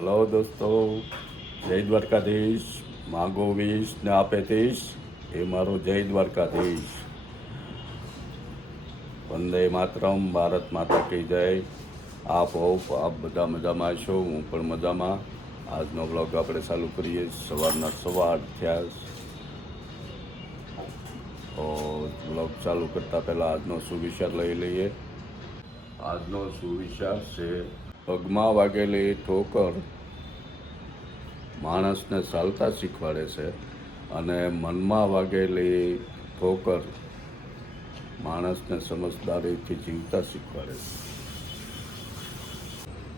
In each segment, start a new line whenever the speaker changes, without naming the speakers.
Hello દોસ્તો, જય દ્વારકાધીશ. માગો વીસ ને આપે તીશ. એ મારો જય દ્વારકાધીશ. વંદે માતરમ, ભારત માતા કી જય. આપ હોપ આપ બધા મજામાં છો, હું પણ મજામાં. આજનો બ્લોગ આપણે ચાલુ કરીએ સવારના સવા આઠ થયા તો બ્લોગ ચાલુ કરતાં પહેલાં આજનો સુવિચાર લઈ લઈએ. આજનો સુવિચાર છે પગમાં વાગેલી ઠોકર માણસને ચાલતા શીખવાડે છે અને મનમાં વાગેલી ઠોકર માણસને સમજદારીથી જીવતા શીખવાડે છે.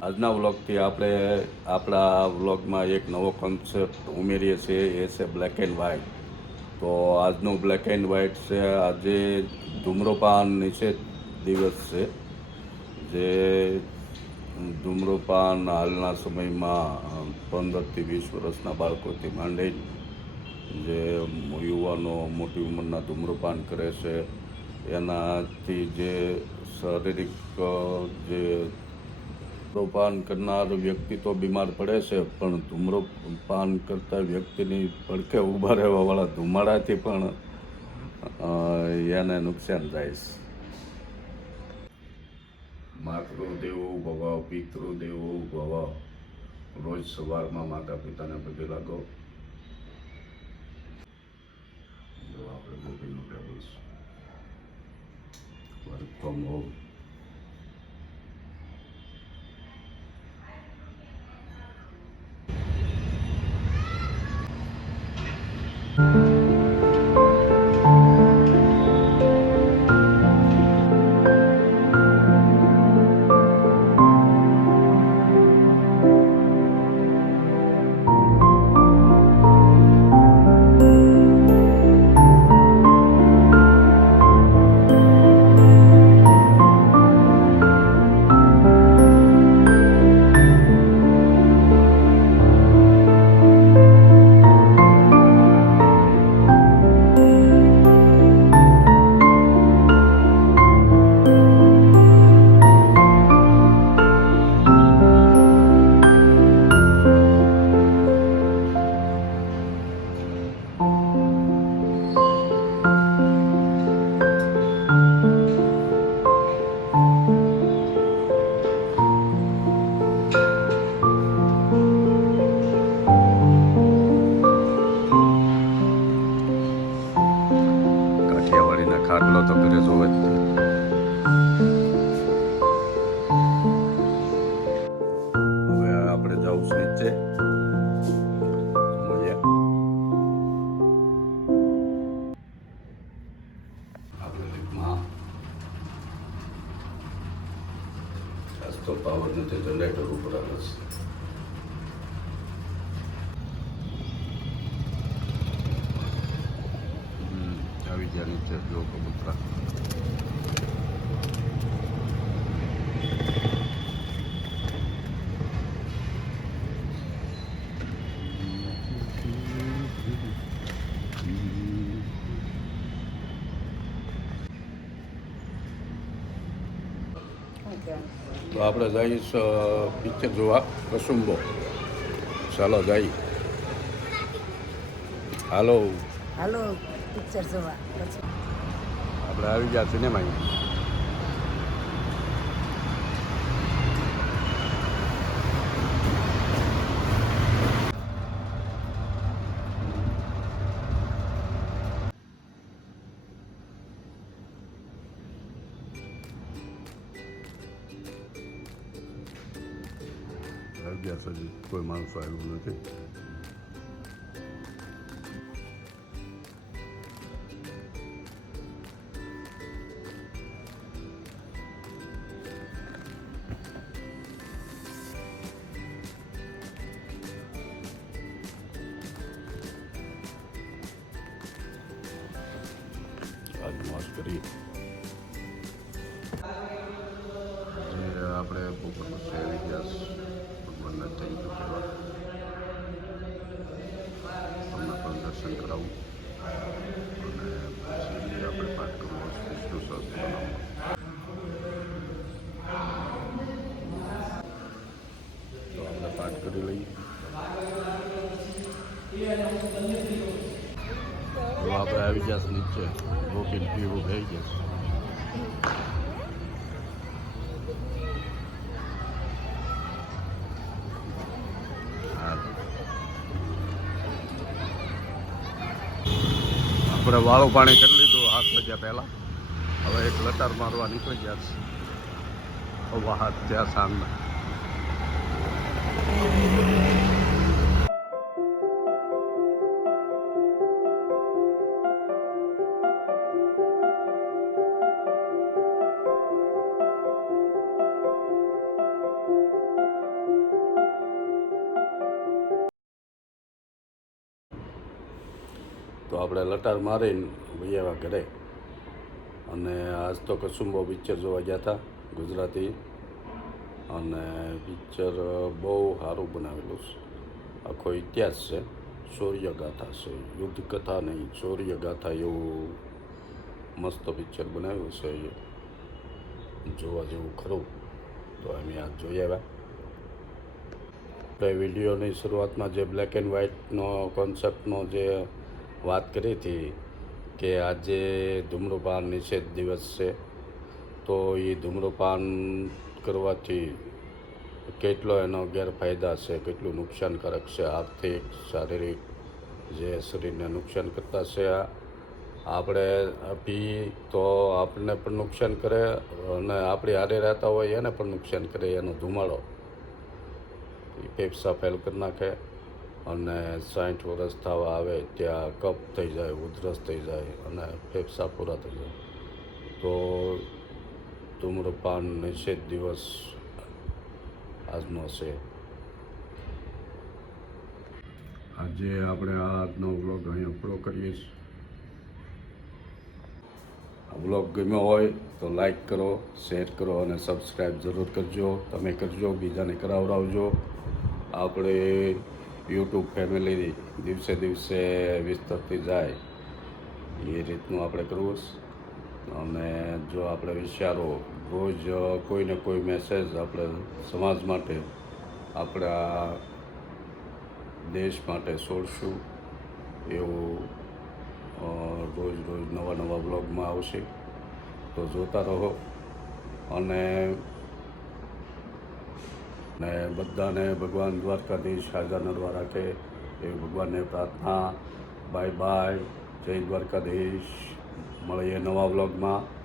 આજના વ્લોગથી આપણે આપણા વ્લોગમાં એક નવો કોન્સેપ્ટ ઉમેરીએ છીએ, એ છે બ્લેક એન્ડ વ્હાઇટ તો આજનું બ્લેક એન્ડ વ્હાઇટ છે, આજે ધૂમ્રપાન નિષેધ દિવસ છે, જે ધૂમ્રપાન હાલના સમયમાં પંદરથી વીસ વર્ષના બાળકોથી માંડી જે યુવાનો મોટી ઉંમરના ધૂમ્રપાન કરે છે, એનાથી જે શારીરિક જે ધૂમ્રપાન કરનાર વ્યક્તિ તો બીમાર પડે છે, પણ ધૂમ્રપાન કરતા વ્યક્તિની પડખે ઊભા રહેવાવાળા ધુમાડાથી પણ એને નુકસાન થાય છે. માતૃદેવો ભવ, પિતૃદેવો ભવ. રોજ સવારમાં માતા પિતાને પગે લાગો આપણે વર્ક ફ્રોમ હોમ કાઠિયાવાડીના નથી જનરેટર ઉપર આવે છે આવી ગયા નીચે જો કબૂતરા. તો આપણે જઈશ પિક્ચર જોવા કસુંબો. ચાલો જઈ. હાલો.
હાલો પિક્ચર જોવા.
આપણે આવી ગયા સિનેમા આવી ગયા છે હજી કોઈ માણસો આવ્યું નથી આજ મોજ કરી જે આપણે બપોર પછી આવી ગયા તમને પણ દર્શન કરાવું અને આપણે પાઠ કરવો વિષ્ણુ સહસ્ત્રનામ તો આપણે પાઠ કરી લઈએ આપણે આવી જશે નીચે રોટીન પીવું થઈ જશે આપણે વાળું પાણી કરી લીધું હાથ વાગ્યા પહેલાં. હવે એક લટાર મારવા નીકળી ગયા છે. હવા હાથ ત્યાં સાંજના. તો આપણે લટાર મારીને વૈયાવા ઘરે. અને આજ તો કસુંબો પિક્ચર જોવા ગયા હતા ગુજરાતી. અને પિક્ચર બહુ સારું બનાવેલું છે. આખો ઇતિહાસ છે. શૌર્યગાથા છે. યુદ્ધ કથા નહીં શૌર્યગાથા એવું મસ્ત પિક્ચર બનાવ્યું છે જોવા જેવું ખરું. તો અમે આ જોઈ આવ્યા. આપણે વિડીયોની શરૂઆતમાં જે બ્લેક એન્ડ વ્હાઇટનો કોન્સેપ્ટનો જે વાત કરી હતી કે આજે ધૂમ્રપાન નિષેધ દિવસ છે, તો એ ધૂમ્રપાન કરવાથી કેટલો એનો ગેરફાયદા છે, કેટલું નુકસાનકારક છે, આર્થિક, શારીરિક જે શરીરને નુકસાન કરતા છે આપણે પી તો આપણને પણ નુકસાન કરે અને આપણી હારે રહેતા હોય એને પણ નુકસાન કરે, એનો ધુમાડો. એ ફેફસા ફેલ કરી નાખે. અને સાઠ વર્ષ થવા આવે ત્યાં કફ થઈ જાય, ઉધરસ થઈ જાય અને ફેફસા પૂરા થઈ જાય. તો ધૂમ્રપાન નિષેધ દિવસ આજનો છે. આજે આપણે આજનો વ્લોગ અહીં અપલોડ કરીએ છીએ. આ વ્લોગ ગમ્યો હોય તો લાઈક કરો, શેર કરો અને સબસ્ક્રાઈબ જરૂર કરજો. તમે કરજો, બીજાને કરાવડાવજો. આપણે યુટ્યુબ ફેમિલી દિવસે દિવસે વિસ્તરતી જાય, એ રીતનું આપણે કરવું અને જો આપણે વિચારો, રોજ કોઈને કોઈ મેસેજ આપણે સમાજ માટે, આપણા દેશ માટે છોડશું, એવું રોજ રોજ નવા નવા બ્લોગમાં આવશે, તો જોતા રહો. અને ને બધાને ભગવાન દ્વારકાધીશ હાજર નરવા રાખે એવી ભગવાનને પ્રાર્થના. Bye bye. જય દ્વારકાધીશ. મળીએ નવા બ્લોગમાં